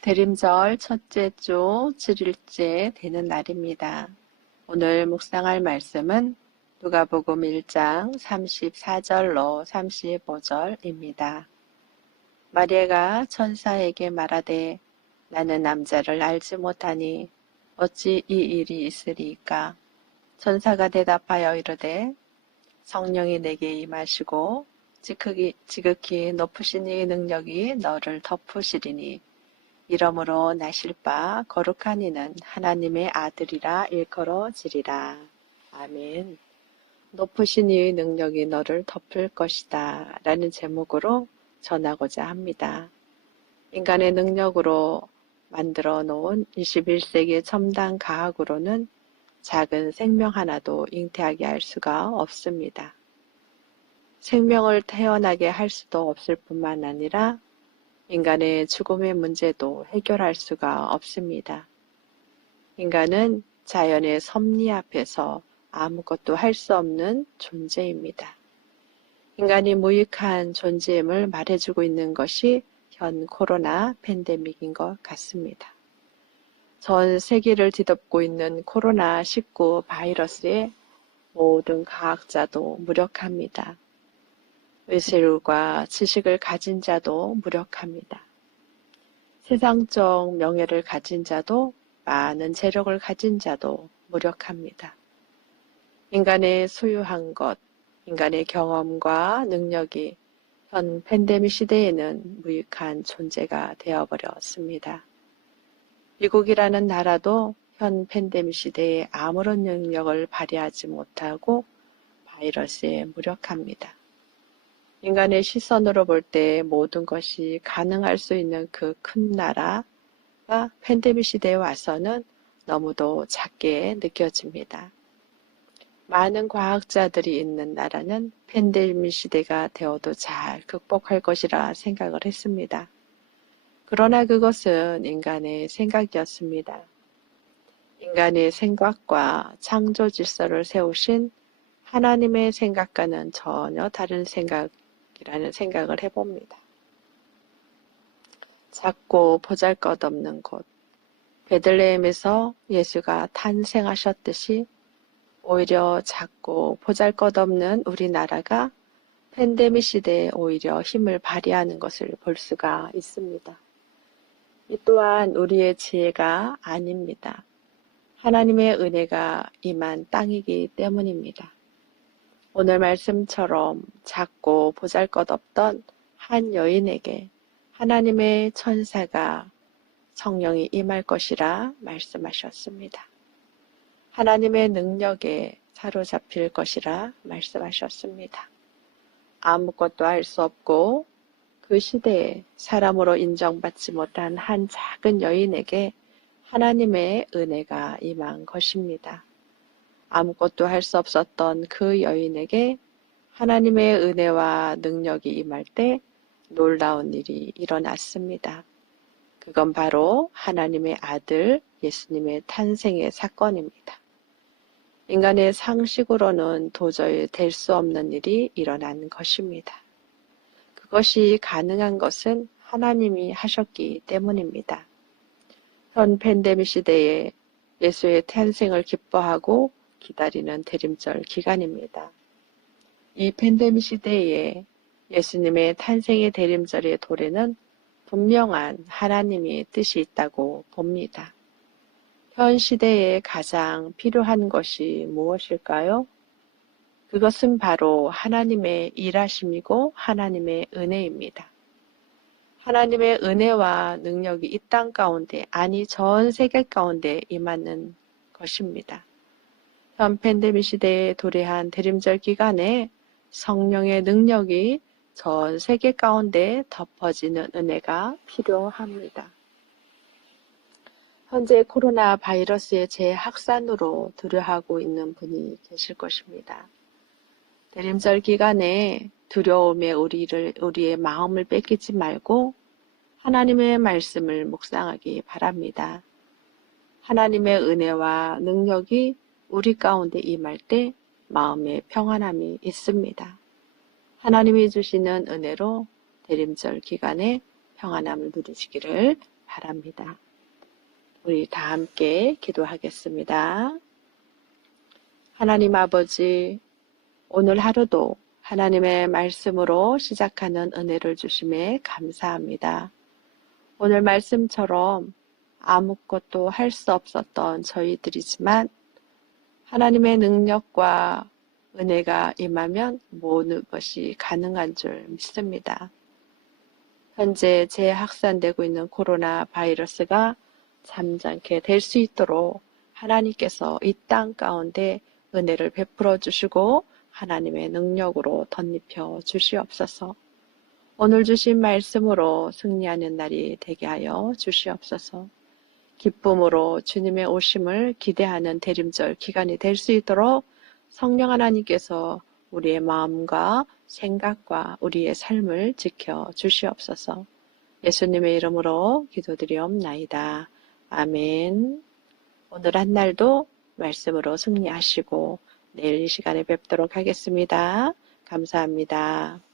대림절 첫째 주 7일째 되는 날입니다. 오늘 묵상할 말씀은 누가복음 1장 34절로 35절입니다. 마리아가 천사에게 말하되 나는 남자를 알지 못하니 어찌 이 일이 있으리이까. 천사가 대답하여 이르되 성령이 내게 임하시고 지극히 높으신 이의 능력이 너를 덮으시리니 이러므로 나실 바 거룩한 이는 하나님의 아들이라 일컬어지리라. 아멘. 높으신 이의 능력이 너를 덮을 것이다 라는 제목으로 전하고자 합니다. 인간의 능력으로 만들어 놓은 21세기의 첨단 과학으로는 작은 생명 하나도 잉태하게 할 수가 없습니다. 생명을 태어나게 할 수도 없을 뿐만 아니라 인간의 죽음의 문제도 해결할 수가 없습니다. 인간은 자연의 섭리 앞에서 아무것도 할 수 없는 존재입니다. 인간이 무익한 존재임을 말해주고 있는 것이 현 코로나 팬데믹인 것 같습니다. 전 세계를 뒤덮고 있는 코로나19 바이러스에 모든 과학자도 무력합니다. 의술과 지식을 가진 자도 무력합니다. 세상적 명예를 가진 자도 많은 재력을 가진 자도 무력합니다. 인간의 소유한 것, 인간의 경험과 능력이 현 팬데믹 시대에는 무익한 존재가 되어버렸습니다. 미국이라는 나라도 현 팬데믹 시대에 아무런 능력을 발휘하지 못하고 바이러스에 무력합니다. 인간의 시선으로 볼 때 모든 것이 가능할 수 있는 그 큰 나라가 팬데믹 시대에 와서는 너무도 작게 느껴집니다. 많은 과학자들이 있는 나라는 팬데믹 시대가 되어도 잘 극복할 것이라 생각을 했습니다. 그러나 그것은 인간의 생각이었습니다. 인간의 생각과 창조 질서를 세우신 하나님의 생각과는 전혀 다른 생각이라는 생각을 해봅니다. 작고 보잘것없는 곳, 베들레헴에서 예수가 탄생하셨듯이 오히려 작고 보잘것없는 우리나라가 팬데믹 시대에 오히려 힘을 발휘하는 것을 볼 수가 있습니다. 이 또한 우리의 지혜가 아닙니다. 하나님의 은혜가 임한 땅이기 때문입니다. 오늘 말씀처럼 작고 보잘것없던 한 여인에게 하나님의 천사가 성령이 임할 것이라 말씀하셨습니다. 하나님의 능력에 사로잡힐 것이라 말씀하셨습니다. 아무것도 할 수 없고 그 시대에 사람으로 인정받지 못한 한 작은 여인에게 하나님의 은혜가 임한 것입니다. 아무것도 할 수 없었던 그 여인에게 하나님의 은혜와 능력이 임할 때 놀라운 일이 일어났습니다. 그건 바로 하나님의 아들 예수님의 탄생의 사건입니다. 인간의 상식으로는 도저히 될 수 없는 일이 일어난 것입니다. 그것이 가능한 것은 하나님이 하셨기 때문입니다. 현 팬데믹 시대에 예수의 탄생을 기뻐하고 기다리는 대림절 기간입니다. 이 팬데믹 시대에 예수님의 탄생의 대림절의 도래는 분명한 하나님의 뜻이 있다고 봅니다. 현 시대에 가장 필요한 것이 무엇일까요? 그것은 바로 하나님의 일하심이고 하나님의 은혜입니다. 하나님의 은혜와 능력이 이 땅 가운데, 아니 전 세계 가운데 임하는 것입니다. 현 팬데믹 시대에 도래한 대림절 기간에 성령의 능력이 전 세계 가운데 덮어지는 은혜가 필요합니다. 현재 코로나 바이러스의 재확산으로 두려워하고 있는 분이 계실 것입니다. 대림절 기간에 두려움에 우리의 마음을 뺏기지 말고 하나님의 말씀을 묵상하기 바랍니다. 하나님의 은혜와 능력이 우리 가운데 임할 때 마음에 평안함이 있습니다. 하나님이 주시는 은혜로 대림절 기간에 평안함을 누리시기를 바랍니다. 우리 다 함께 기도하겠습니다. 하나님 아버지, 오늘 하루도 하나님의 말씀으로 시작하는 은혜를 주심에 감사합니다. 오늘 말씀처럼 아무것도 할 수 없었던 저희들이지만 하나님의 능력과 은혜가 임하면 모든 것이 가능한 줄 믿습니다. 현재 재확산되고 있는 코로나 바이러스가 잠잠케 될 수 있도록 하나님께서 이 땅 가운데 은혜를 베풀어 주시고 하나님의 능력으로 덧입혀 주시옵소서. 오늘 주신 말씀으로 승리하는 날이 되게 하여 주시옵소서. 기쁨으로 주님의 오심을 기대하는 대림절 기간이 될 수 있도록 성령 하나님께서 우리의 마음과 생각과 우리의 삶을 지켜 주시옵소서. 예수님의 이름으로 기도드리옵나이다. 아멘. 오늘 한 날도 말씀으로 승리하시고 내일 이 시간에 뵙도록 하겠습니다. 감사합니다.